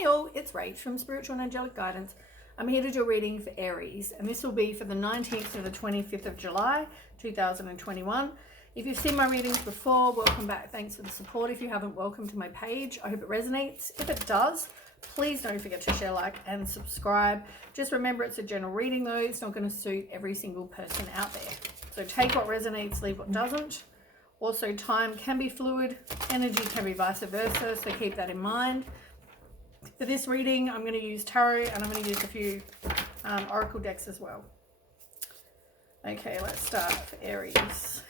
Hi all, it's Rach from Spiritual and Angelic Guidance. I'm here to do a reading for Aries, and this will be for the 19th to the 25th of July 2021. If you've seen my readings before, welcome back. Thanks for the support. If you haven't, welcome to my page. I hope it resonates. If it does, please don't forget to share, like, and subscribe. Just remember, it's a general reading though. It's not going to suit every single person out there. So take what resonates, leave what doesn't. Also, time can be fluid, energy can be vice versa, so keep that in mind. For this reading, I'm going to use tarot and I'm going to use a few oracle decks as well. Okay, let's start for Aries.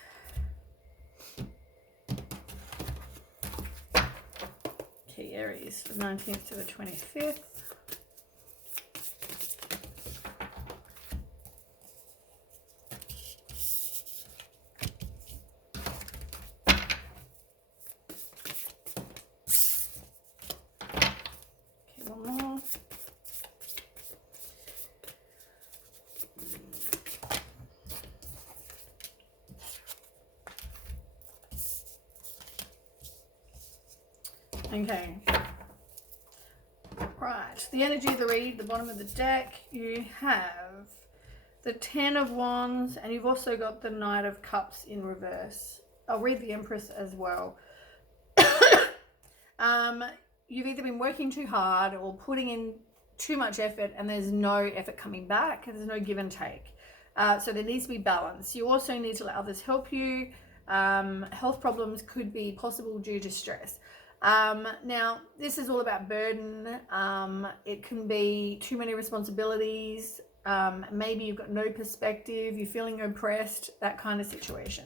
Okay, Aries, from 19th to the 25th. Okay, right, the energy of the read, the bottom of the deck, you have the 10 of Wands, and you've also got the Knight of Cups in reverse. I'll read the Empress as well. You've either been working too hard or putting in too much effort, and there's no effort coming back, there's no give and take. So there needs to be balance. You also need to let others help you. Health problems could be possible due to stress. Now, this is all about burden. It can be too many responsibilities. Maybe you've got no perspective, you're feeling oppressed, that kind of situation.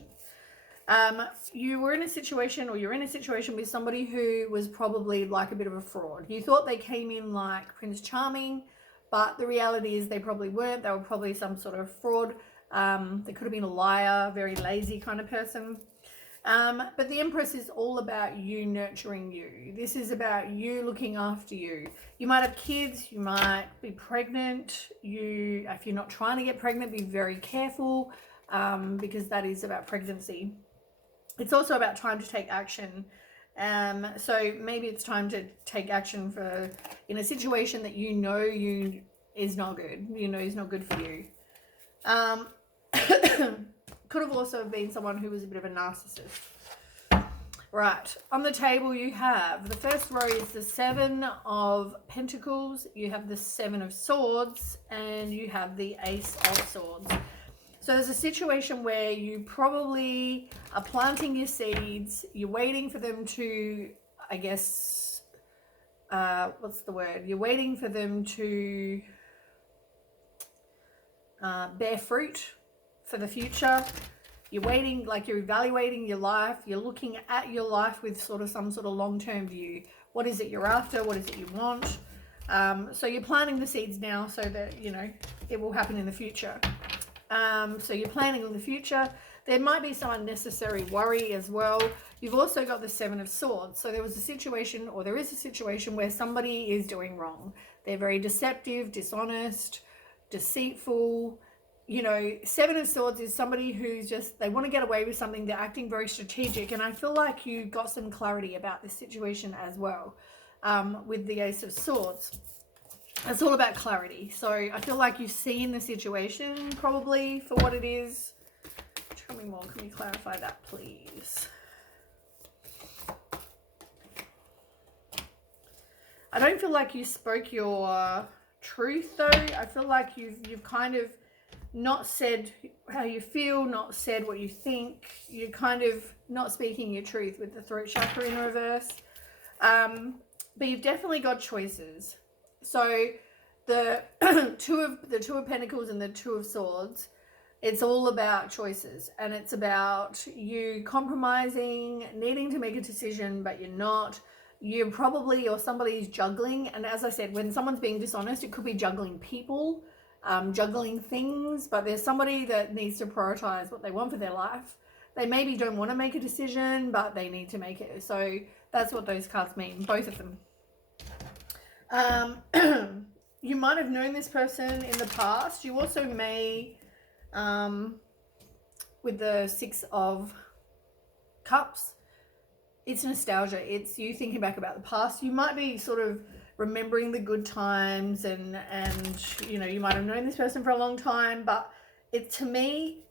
You were in a situation, or you're in a situation with somebody who was probably like a bit of a fraud. You thought they came in like Prince Charming, but the reality is they probably weren't. They were probably some sort of fraud. They could have been a liar, very lazy kind of person. But the Empress is all about you nurturing you. This is about you looking after you. You might have kids, you might be pregnant. If you're not trying to get pregnant, be very careful, because that is about pregnancy. It's also about time to take action. So maybe it's time to take action in a situation that you know is not good. You know is not good for you. Could have also been someone who was a bit of a narcissist. Right, on the table you have, the first row is the 7 of Pentacles, you have the 7 of Swords, and you have the Ace of Swords. So there's a situation where you probably are planting your seeds, you're waiting for them to, I guess, what's the word? You're waiting for them to bear fruit for the future. You're waiting, like you're evaluating your life. You're looking at your life with some sort of long-term view. What is it you're after? What is it you want? So you're planting the seeds now so that, it will happen in the future. So you're planning on the future. There might be some unnecessary worry as well. You've also got the 7 of Swords. So there is a situation where somebody is doing wrong. They're very deceptive, dishonest, deceitful. 7 of Swords is somebody who's they want to get away with something. They're acting very strategic. And I feel like you got some clarity about this situation as well, with the Ace of Swords. It's all about clarity. So I feel like you've seen the situation probably for what it is. Tell me more. Can you clarify that, please? I don't feel like you spoke your truth though. I feel like you've kind of not said how you feel, not said what you think. You're kind of not speaking your truth with the throat chakra in reverse. But you've definitely got choices. So the two of Pentacles and the 2 of Swords, it's all about choices, and it's about you compromising, needing to make a decision, but you're not. You're probably, or somebody's juggling. And as I said, when someone's being dishonest, it could be juggling people, juggling things, but there's somebody that needs to prioritize what they want for their life. They maybe don't want to make a decision, but they need to make it. So that's what those cards mean, both of them. You might have known this person in the past. You also may, with the 6 of Cups, it's nostalgia. It's you thinking back about the past. You might be sort of remembering the good times, and you know, you might have known this person for a long time, but it, to me,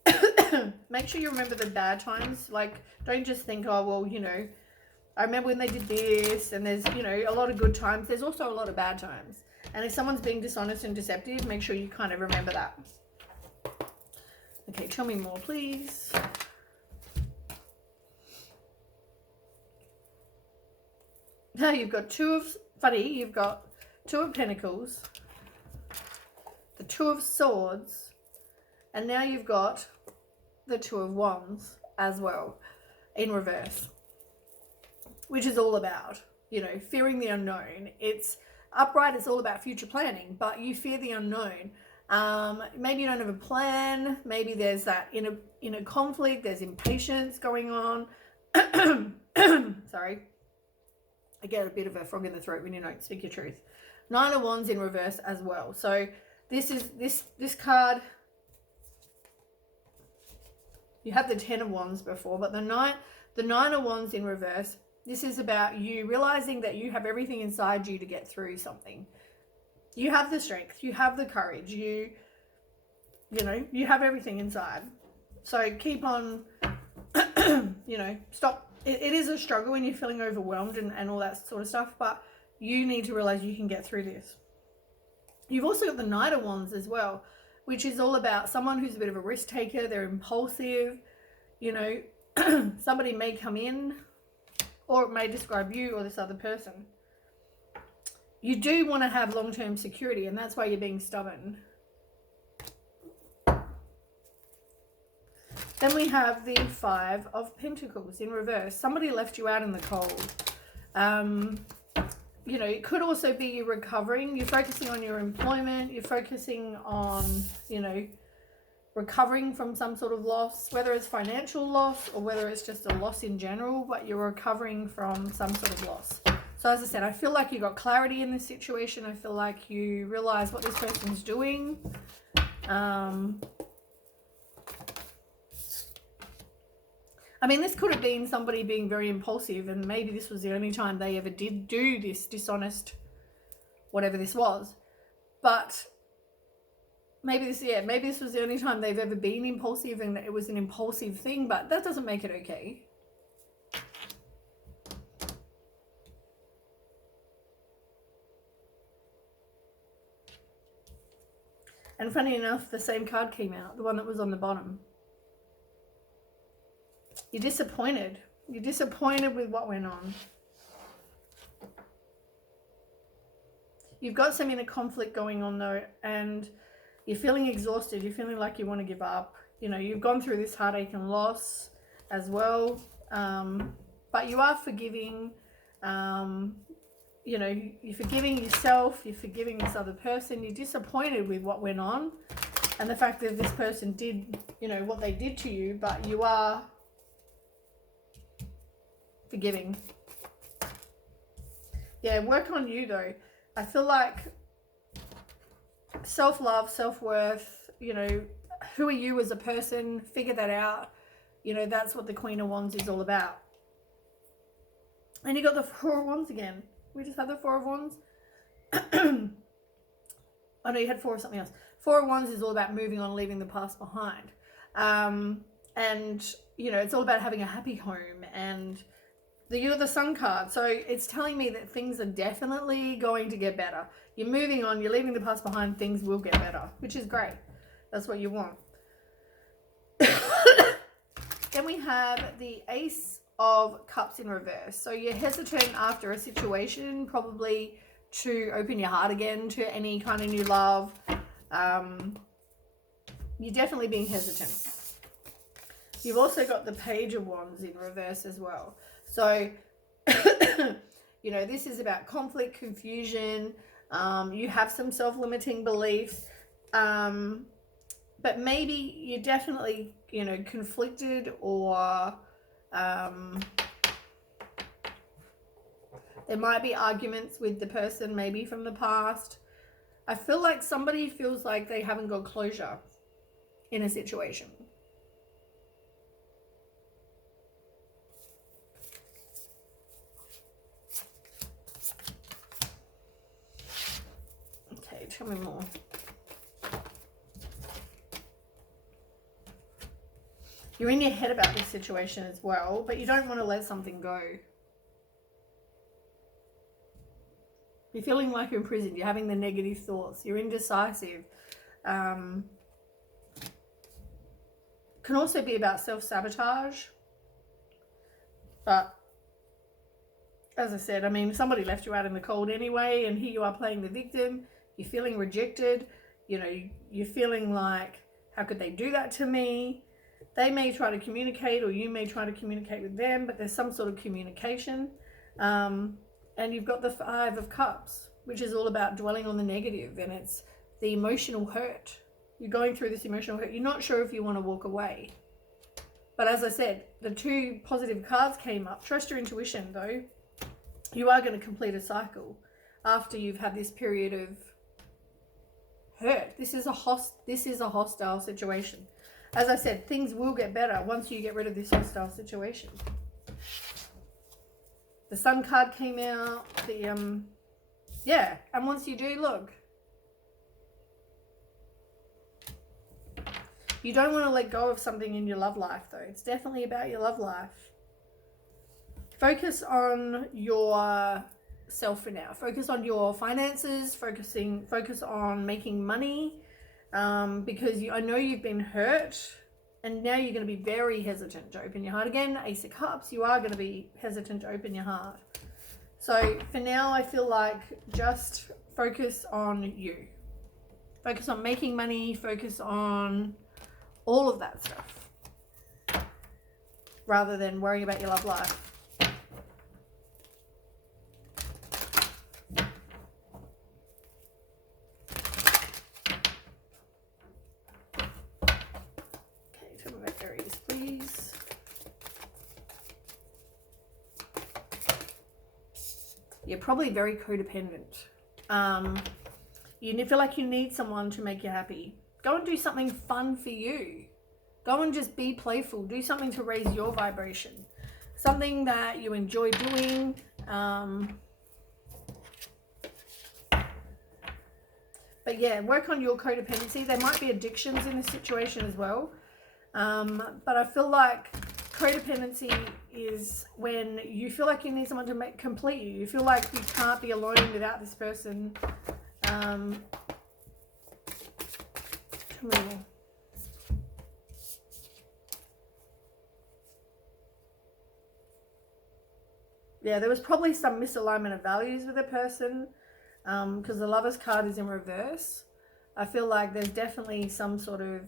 make sure you remember the bad times. Like, don't just think, oh, well, you know, I remember when they did this, and there's, you know, a lot of good times. There's also a lot of bad times. And if someone's being dishonest and deceptive, make sure you kind of remember that. Okay, tell me more, please. Now you've got you've got Two of Pentacles, the Two of Swords, and now you've got the Two of Wands as well in reverse, which is all about, you know, fearing the unknown. It's upright, it's all about future planning, but you fear the unknown. Maybe you don't have a plan, maybe there's that inner conflict, there's impatience going on. Sorry, I get a bit of a frog in the throat when you don't speak your truth. Nine of Wands in reverse as well. So this is this card, you had the Ten of Wands before, but the Nine of Wands in reverse, this is about you realizing that you have everything inside you to get through something. You have the strength, you have the courage, you know, you have everything inside. So keep on, you know, stop. It is a struggle when you're feeling overwhelmed and all that sort of stuff, but you need to realize you can get through this. You've also got the Knight of Wands as well, which is all about someone who's a bit of a risk taker. They're impulsive, you know, somebody may come in, or it may describe you or this other person. You do want to have long-term security, and that's why you're being stubborn. Then we have the Five of Pentacles in reverse. Somebody left you out in the cold. You know, it could also be you recovering. You're focusing on your employment. You're focusing on, you know, recovering from some sort of loss, whether it's financial loss or whether it's just a loss in general, but you're recovering from some sort of loss. So as I said, I feel like you got clarity in this situation. I feel like you realize what this person's doing. I mean, this could have been somebody being very impulsive, and maybe this was the only time they ever did do this dishonest, whatever this was. But maybe this was the only time they've ever been impulsive, and it was an impulsive thing, but that doesn't make it okay. And funny enough, the same card came out, the one that was on the bottom. You're disappointed. You're disappointed with what went on. You've got some inner conflict going on though, and you're feeling exhausted. You're feeling like you want to give up. You know, you've gone through this heartache and loss as well. But you are forgiving. You know, you're forgiving yourself. You're forgiving this other person. You're disappointed with what went on and the fact that this person did, you know, what they did to you, but you are forgiving. Yeah, work on you though. I feel like self-love, self-worth, you know, who are you as a person? Figure that out. You know, that's what the Queen of Wands is all about. And you got the Four of Wands again. We just had the Four of Wands. Oh no, you had four of something else. Four of Wands is all about moving on, leaving the past behind. And, you know, it's all about having a happy home, and you're the Sun card. So it's telling me that things are definitely going to get better. You're moving on, you're leaving the past behind, things will get better, which is great. That's what you want. Then we have the Ace of Cups in reverse. So you're hesitant after a situation, probably to open your heart again to any kind of new love. You're definitely being hesitant. You've also got the Page of Wands in reverse as well. So, you know, this is about conflict, confusion. You have some self-limiting beliefs. But maybe you're definitely, you know, conflicted, or there might be arguments with the person maybe from the past. I feel like somebody feels like they haven't got closure in a situation. tell me more. You're in your head about this situation as well, but you don't want to let something go. You're feeling like you're imprisoned. You're having the negative thoughts. You're indecisive. Can also be about self-sabotage. But as I said, I mean, somebody left you out in the cold anyway, and here you are playing the victim. You're feeling rejected. You know, you're feeling like, how could they do that to me? They may try to communicate, or you may try to communicate with them, but there's some sort of communication. And you've got the 5 of Cups, which is all about dwelling on the negative, and it's the emotional hurt. You're going through this emotional hurt. You're not sure if you want to walk away. But as I said, the 2 positive cards came up. Trust your intuition, though. You are going to complete a cycle after you've had this period of hurt. This is a hostile situation. As I said, things will get better once you get rid of this hostile situation. The Sun card came out. Yeah, and once you do, look. You don't want to let go of something in your love life, though. It's definitely about your love life. Focus on yourself for now. Focus on your finances. Focus on making money. Because I know you've been hurt, and now you're going to be very hesitant to open your heart. Again, Ace of Cups, you are going to be hesitant to open your heart. So for now, I feel like just focus on you. Focus on making money. Focus on all of that stuff, rather than worrying about your love life. You're probably very codependent. You feel like you need someone to make you happy. Go and do something fun for you. Go and just be playful. Do something to raise your vibration. Something that you enjoy doing. But yeah, work on your codependency. There might be addictions in this situation as well. But I feel like codependency is when you feel like you need someone to complete you. You feel like you can't be alone without this person. Yeah, there was probably some misalignment of values with a person, because the Lover's card is in reverse. I feel like there's definitely some sort of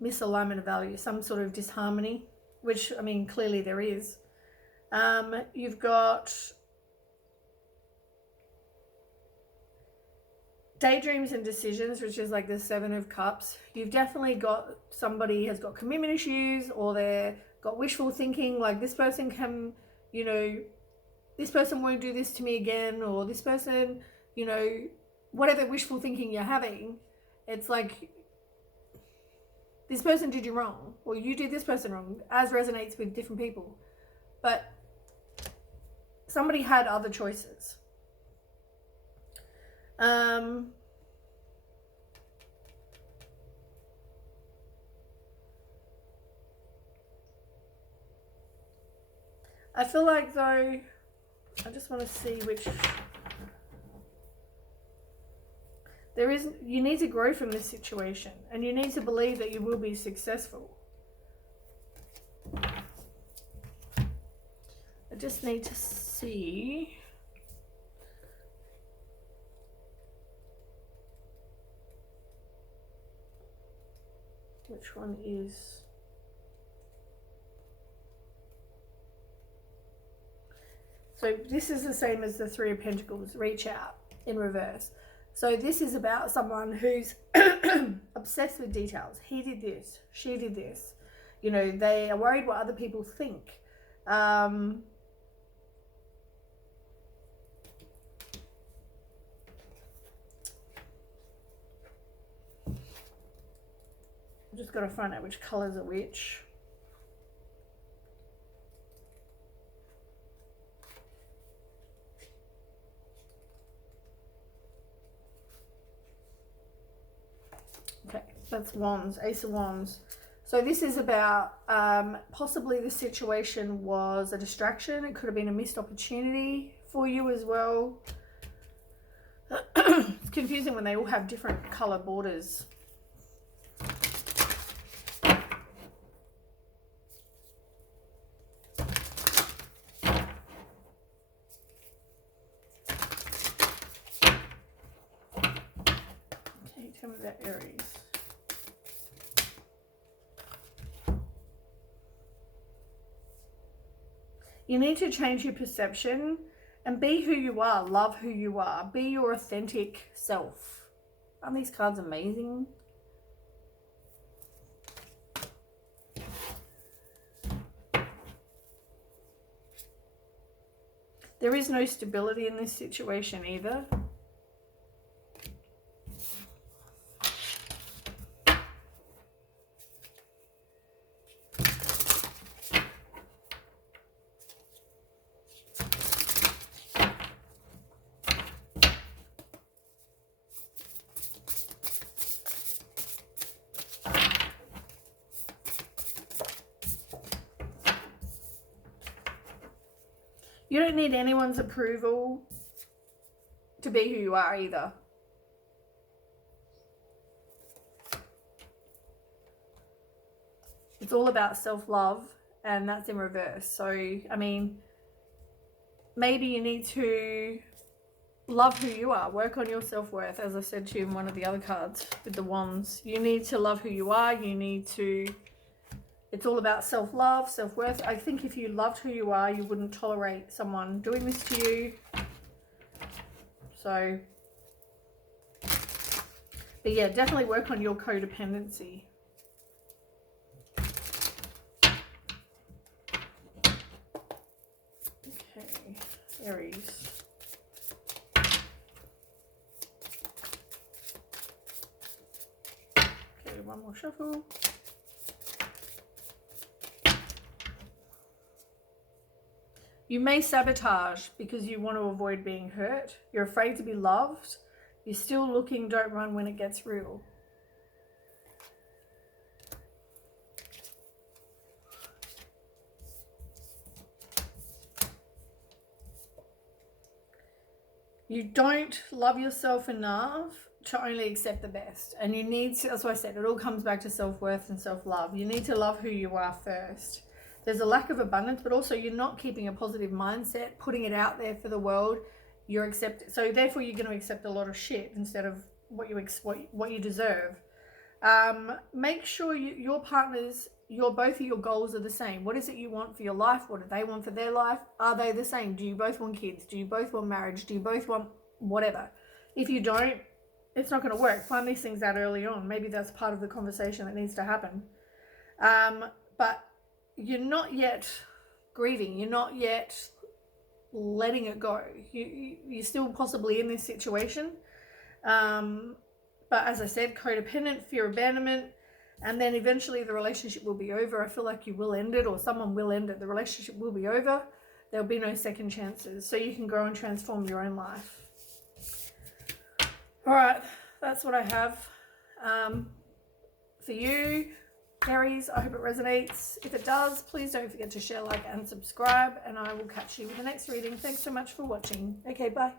misalignment of values, some sort of disharmony, which, I mean, clearly there is. You've got daydreams and decisions, which is like the 7 of Cups. You've definitely got somebody has got commitment issues, or they've got wishful thinking, like this person can, you know, this person won't do this to me again, or this person, you know, whatever wishful thinking you're having, it's like this person did you wrong, or you did this person wrong, as resonates with different people. But somebody had other choices. I feel like, though, I just want to see which there is. You need to grow from this situation, and you need to believe that you will be successful. I just need to see which one is. So this is the same as the 3 of Pentacles, reach out, in reverse. So this is about someone who's obsessed with details. He did this, she did this. You know, they are worried what other people think. I've just got to find out which colours are which. Okay, that's Wands, Ace of Wands. So this is about possibly the situation was a distraction. It could have been a missed opportunity for you as well. It's confusing when they all have different color borders. Okay, tell me about Aries. You need to change your perception and be who you are. Love who you are. Be your authentic self. Aren't these cards amazing? There is no stability in this situation either. You don't need anyone's approval to be who you are either. It's all about self-love, and that's in reverse. So, I mean, maybe you need to love who you are. Work on your self-worth, as I said to you in one of the other cards with the wands. You need to love who you are. You need to... It's all about self-love, self-worth. I think if you loved who you are, you wouldn't tolerate someone doing this to you. So, but yeah, definitely work on your codependency. Okay, Aries. Okay, one more shuffle. You may sabotage because you want to avoid being hurt. You're afraid to be loved. You're still looking, don't run when it gets real. You don't love yourself enough to only accept the best. And you need to, that's why I said, it all comes back to self-worth and self-love. You need to love who you are first. There's a lack of abundance, but also you're not keeping a positive mindset, putting it out there for the world. You're accepting, so therefore you're going to accept a lot of shit instead of what you deserve. Make sure your partners, both of your goals are the same. What is it you want for your life? What do they want for their life? Are they the same? Do you both want kids? Do you both want marriage? Do you both want whatever? If you don't, it's not going to work. Find these things out early on. Maybe that's part of the conversation that needs to happen. But you're not yet grieving. You're not yet letting it go. You're still possibly in this situation. But as I said, codependent, fear of abandonment, and then eventually the relationship will be over. I feel like you will end it, or someone will end it. The relationship will be over. There'll be no second chances. So you can grow and transform your own life. All right, that's what I have for you, Aries. I hope it resonates. If it does, please don't forget to share, like, and subscribe, and I will catch you with the next reading. Thanks so much for watching. Okay, bye.